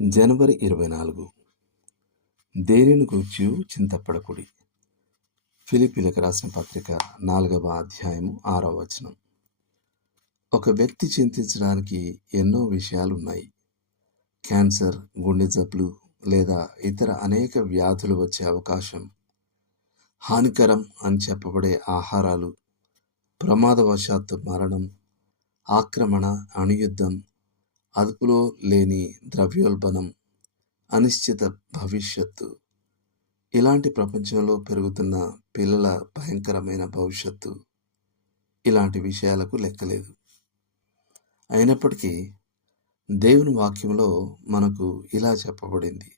జనవరి 24. దేనిని గూర్చియు చింతపడకుడి. ఫిలిప్పీయులకు రాసిన పత్రిక 4వ అధ్యాయము 6వ వచనం. ఒక వ్యక్తి చింతించడానికి ఎన్నో విషయాలున్నాయి. క్యాన్సర్, గుండె జబ్బులు లేదా ఇతర అనేక వ్యాధులు వచ్చే అవకాశం, హానికరం అని చెప్పబడే ఆహారాలు, ప్రమాదవశాత్తు మరణం, ఆక్రమణ, అణుయుద్ధం, అదుపులో లేని ద్రవ్యోల్బణం, అనిశ్చిత భవిష్యత్తు, ఇలాంటి ప్రపంచంలో పెరుగుతున్న పిల్లల భయంకరమైన భవిష్యత్తు, ఇలాంటి విషయాలకు లెక్కలేదు. అయినప్పటికీ దేవుని వాక్యంలో మనకు ఇలా చెప్పబడింది: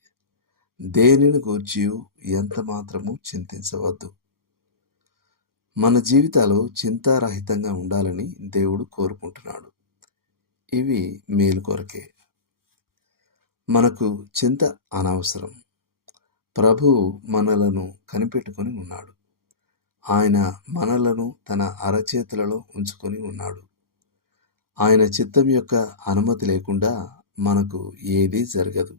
దేనిని గూర్చియు ఎంత మాత్రము చింతించవద్దు. మన జీవితాలు చింతారహితంగా ఉండాలని దేవుడు కోరుకుంటున్నాడు. ఇవి మేలు కొరకే. మనకు చింత అనవసరం. ప్రభువు మనలను కనిపెట్టుకొని ఉన్నాడు. ఆయన మనలను తన అరచేతులలో ఉంచుకొని ఉన్నాడు. ఆయన చిత్తం యొక్క అనుమతి లేకుండా మనకు ఏదీ జరగదు.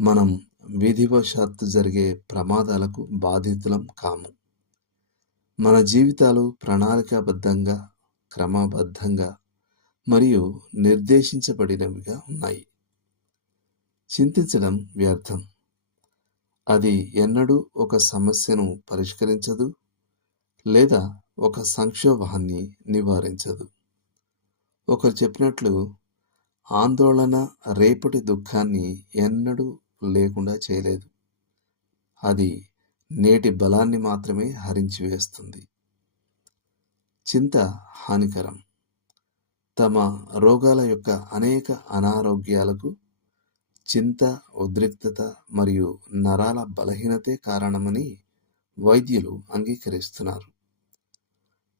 మనం విధివశాత్తు జరిగే ప్రమాదాలకు బాధితులం కాము. మన జీవితాలు ప్రణాళికాబద్ధంగా, క్రమబద్ధంగా మరియు నిర్దేశించబడినవిగా ఉన్నాయి. చింతించడం వ్యర్థం. అది ఎన్నడూ ఒక సమస్యను పరిష్కరించదు లేదా ఒక సంక్షోభాన్ని నివారించదు. ఒకరు చెప్పినట్లు, ఆందోళన రేపటి దుఃఖాన్ని ఎన్నడూ లేకుండా చేయలేదు. అది నేటి బలాన్ని మాత్రమే హరించివేస్తుంది. చింత హానికరం. తమ రోగాల యొక్క అనేక అనారోగ్యాలకు చింత, ఉద్రిక్తత మరియు నరాల బలహీనతే కారణమని వైద్యులు అంగీకరిస్తున్నారు.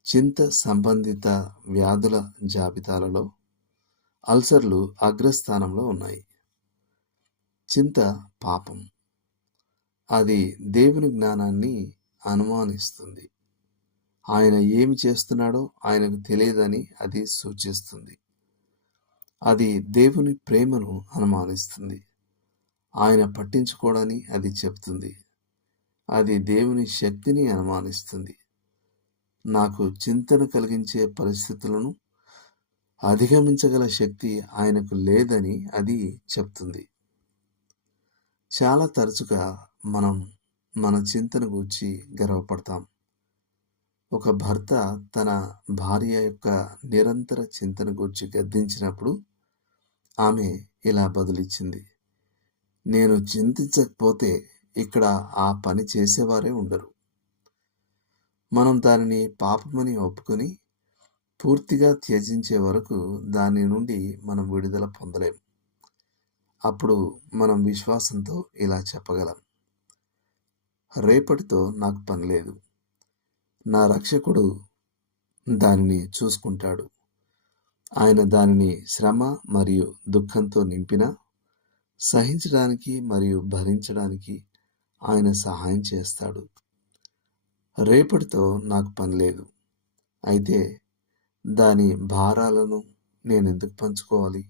చింత సంబంధిత వ్యాధుల జాబితాలలో అల్సర్లు అగ్రస్థానంలో ఉన్నాయి. చింత పాపం. అది దేవుని జ్ఞానాన్ని అనుమానిస్తుంది. ఆయన ఏమి చేస్తున్నాడో ఆయనకు తెలియదని అది సూచిస్తుంది. అది దేవుని ప్రేమను అనుమానిస్తుంది. ఆయన పట్టించుకోవడాన్ని అది చెప్తుంది. అది దేవుని శక్తిని అనుమానిస్తుంది. నాకు చింతను కలిగించే పరిస్థితులను అధిగమించగల శక్తి ఆయనకు లేదని అది చెప్తుంది. చాలా తరచుగా మనం మన చింతను గూర్చి గర్వపడతాం. ఒక భర్త తన భార్య యొక్క నిరంతర చింతను గూర్చి గద్దించినప్పుడు ఆమె ఇలా బదులిచ్చింది: నేను చింతించకపోతే ఇక్కడ ఆ పని చేసేవారే ఉండరు. మనం దానిని పాపమని ఒప్పుకొని పూర్తిగా త్యజించే వరకు దాని నుండి మనం విడుదల పొందలేం. అప్పుడు మనం విశ్వాసంతో ఇలా చెప్పగలం: రేపటితో నాకు పని లేదు. నా రక్షకుడు దానిని చూసుకుంటాడు. ఆయన దానిని శ్రమ మరియు దుఃఖంతో నింపినా సహించడానికి మరియు భరించడానికి ఆయన సహాయం చేస్తాడు. రేపటితో నాకు పని లేదు. అయితే దాని భారాలను నేనెందుకు పంచుకోవాలి?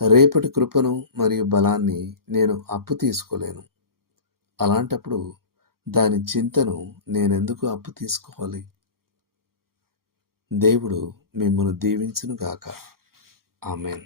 రేపటి కృపను మరియు బలాన్ని నేను అప్పు తీసుకోలేను. అలాంటప్పుడు దాని చింతను నేనెందుకు అప్పు తీసుకోవాలి? దేవుడు మిమ్మల్ని దీవించును గాక. ఆమేన్.